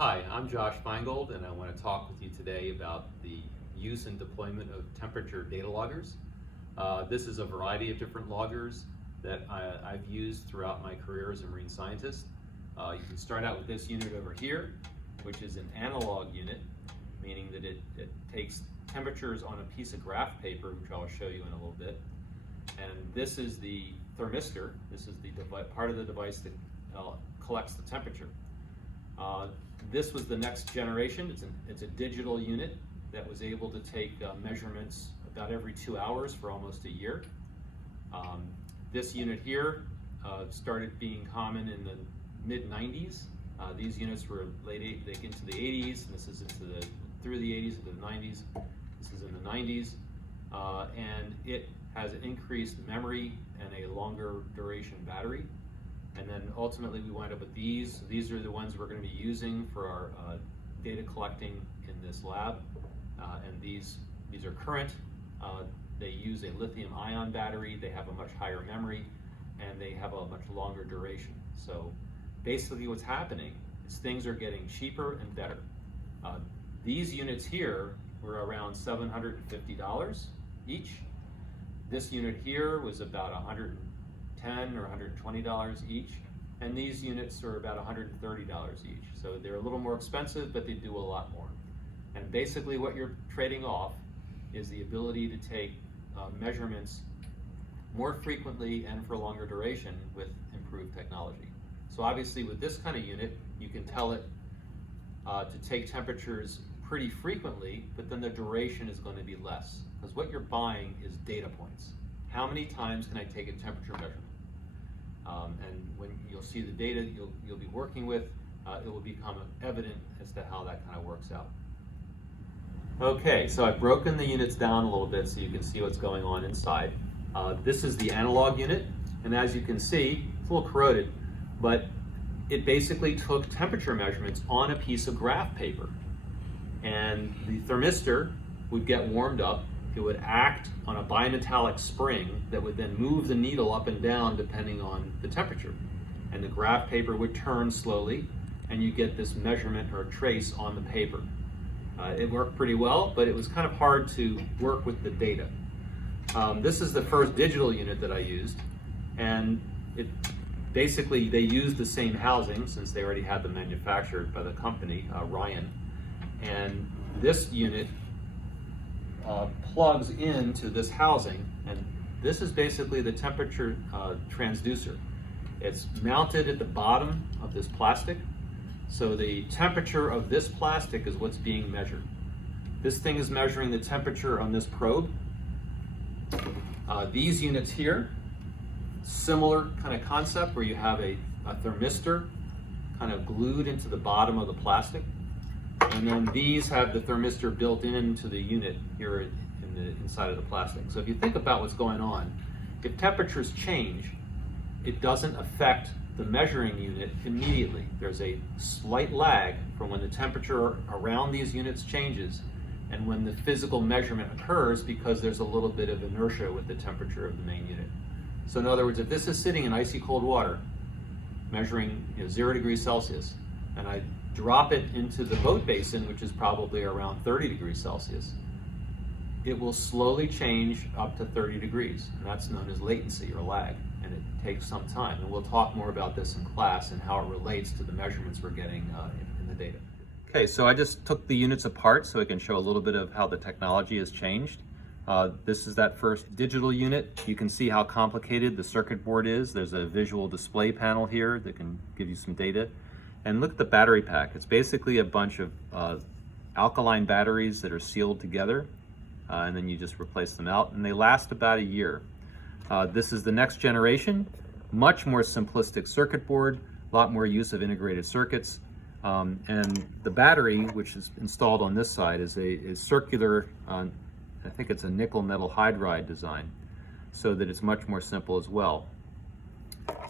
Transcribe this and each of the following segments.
Hi, I'm Josh Feingold, and I want to talk with you today about the use and deployment of temperature data loggers. This is a variety of different loggers that I've used throughout my career as a marine scientist. You can start out with this unit over here, which is an analog unit, meaning that it takes temperatures on a piece of graph paper, which I'll show you in a little bit. And this is the thermistor. This is the part of the device that collects the temperature. This was the next generation. It's a digital unit that was able to take measurements about every 2 hours for almost a year. This unit here started being common in the mid-90s. These units were into the 80s, and this is through the 80s into the 90s. This is in the 90s, and it has increased memory and a longer duration battery. And then ultimately we wind up with these. These are the ones we're going to be using for our data collecting in this lab. And these are current. They use a lithium ion battery. They have a much higher memory, and they have a much longer duration. So basically what's happening is things are getting cheaper and better. These units here were around $750 each. This unit here was about $110 or $120 each, and these units are about $130 each. So they're a little more expensive, but they do a lot more. And basically what you're trading off is the ability to take measurements more frequently and for longer duration with improved technology. So obviously with this kind of unit, you can tell it to take temperatures pretty frequently, but then the duration is going to be less. Because what you're buying is data points. How many times can I take a temperature measurement? And when you'll see the data you'll be working with, it will become evident as to how that kind of works out. Okay, so I've broken the units down a little bit so you can see what's going on inside. This is the analog unit, and as you can see, it's a little corroded, but it basically took temperature measurements on a piece of graph paper. And the thermistor would get warmed up. It would act on a bimetallic spring that would then move the needle up and down depending on the temperature. And the graph paper would turn slowly, and you get this measurement or trace on the paper. It worked pretty well, but it was kind of hard to work with the data. This is the first digital unit that I used, and basically they used the same housing since they already had them manufactured by the company, Ryan. And this unit plugs into this housing, and this is basically the temperature transducer. It's mounted at the bottom of this plastic, so the temperature of this plastic is what's being measured. This thing is measuring the temperature on this probe. These units here, similar kind of concept where you have a thermistor kind of glued into the bottom of the plastic. And then these have the thermistor built into the unit here in the inside of the plastic. So if you think about what's going on, if temperatures change, it doesn't affect the measuring unit immediately. There's a slight lag from when the temperature around these units changes and when the physical measurement occurs, because there's a little bit of inertia with the temperature of the main unit. So in other words, if this is sitting in icy cold water, measuring 0 degrees Celsius, and I drop it into the boat basin, which is probably around 30 degrees Celsius, it will slowly change up to 30 degrees. And that's known as latency or lag, and it takes some time. And we'll talk more about this in class and how it relates to the measurements we're getting in the data. Okay, so I just took the units apart so I can show a little bit of how the technology has changed. This is that first digital unit. You can see how complicated the circuit board is. There's a visual display panel here that can give you some data. And look at the battery pack. It's basically a bunch of alkaline batteries that are sealed together, and then you just replace them out, and they last about a year. This is the next generation, much more simplistic circuit board, a lot more use of integrated circuits, and the battery, which is installed on this side, is circular. I think it's a nickel metal hydride design, so that it's much more simple as well.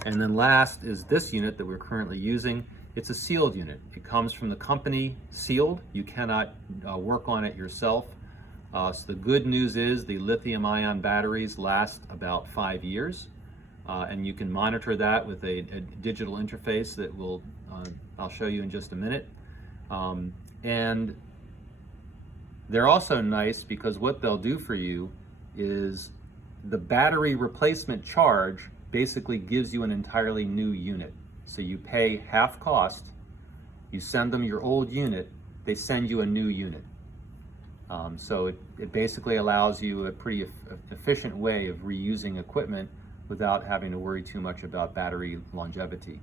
And then last is this unit that we're currently using. It's a sealed unit. It comes from the company sealed. You cannot work on it yourself. So the good news is the lithium ion batteries last about 5 years. And you can monitor that with a digital interface that I'll show you in just a minute. And they're also nice because what they'll do for you is the battery replacement charge basically gives you an entirely new unit. So you pay half cost, you send them your old unit, they send you a new unit. So it basically allows you a pretty efficient way of reusing equipment without having to worry too much about battery longevity.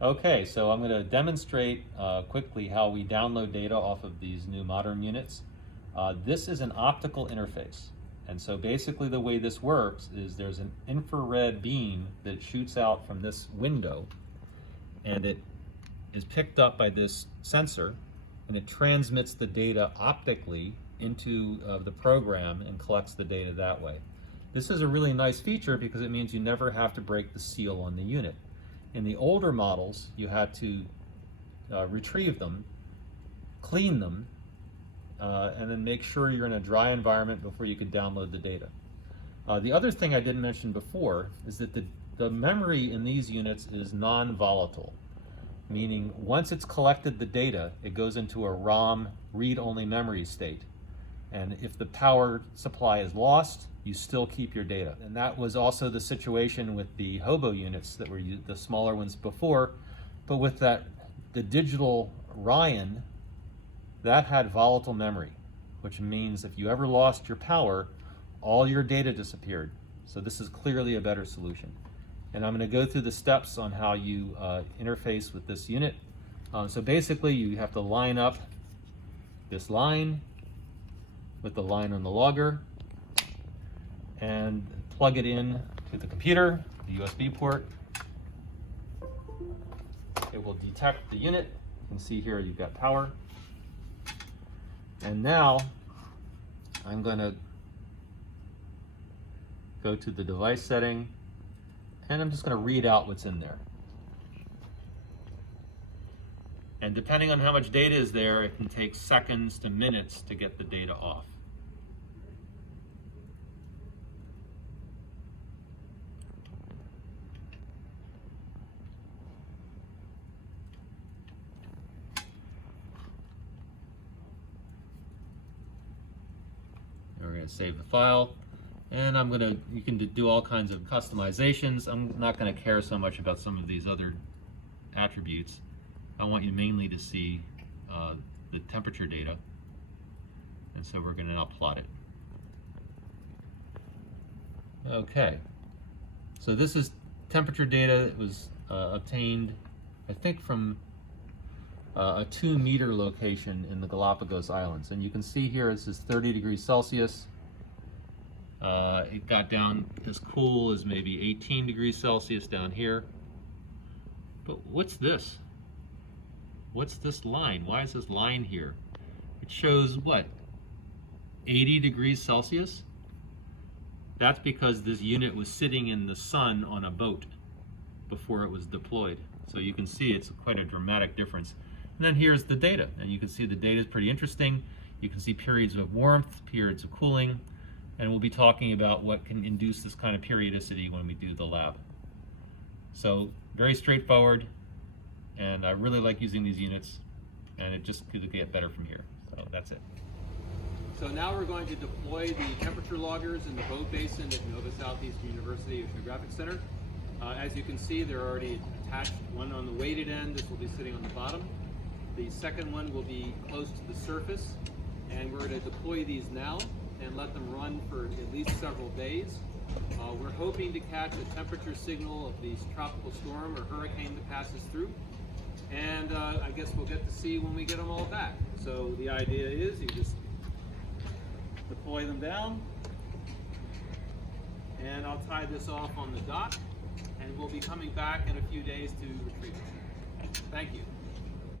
Okay, so I'm going to demonstrate quickly how we download data off of these new modern units. This is an optical interface. And so basically the way this works is there's an infrared beam that shoots out from this window, and it is picked up by this sensor, and it transmits the data optically into the program and collects the data that way. This is a really nice feature because it means you never have to break the seal on the unit. In the older models, you had to retrieve them, clean them, and then make sure you're in a dry environment before you could download the data. The other thing I didn't mention before is that the memory in these units is non-volatile, meaning once it's collected the data, it goes into a ROM read-only memory state. And if the power supply is lost, you still keep your data. And that was also the situation with the Hobo units that were the smaller ones before, but with the digital Ryan, that had volatile memory, which means if you ever lost your power, all your data disappeared. So this is clearly a better solution. And I'm going to go through the steps on how you interface with this unit. So basically you have to line up this line with the line on the logger and plug it in to the computer, the USB port. It will detect the unit. You can see here you've got power. And now I'm going to go to the device setting, and I'm just going to read out what's in there. And depending on how much data is there, it can take seconds to minutes to get the data off. We're going to save the file, and you can do all kinds of customizations. I'm not going to care so much about some of these other attributes. I want you mainly to see the temperature data, and so we're going to now plot it. Okay, so this is temperature data that was obtained, I think, from a 2-meter location in the Galapagos Islands. And you can see here this is 30 degrees Celsius. It got down as cool as maybe 18 degrees Celsius down here. But what's this? What's this line? Why is this line here? It shows what? 80 degrees Celsius? That's because this unit was sitting in the sun on a boat before it was deployed. So you can see it's quite a dramatic difference. And then here's the data, and you can see the data is pretty interesting. You can see periods of warmth, periods of cooling, and we'll be talking about what can induce this kind of periodicity when we do the lab. So very straightforward, and I really like using these units, and it just could get better from here. So that's it. So now we're going to deploy the temperature loggers in the boat basin at Nova Southeastern University Oceanographic Center. As you can see, they're already attached, one on the weighted end. This will be sitting on the bottom. The second one will be close to the surface, and we're going to deploy these now and let them run for at least several days. We're hoping to catch a temperature signal of the tropical storm or hurricane that passes through, and I guess we'll get to see when we get them all back. So the idea is you just deploy them down, and I'll tie this off on the dock, and we'll be coming back in a few days to retrieve it. Thank you.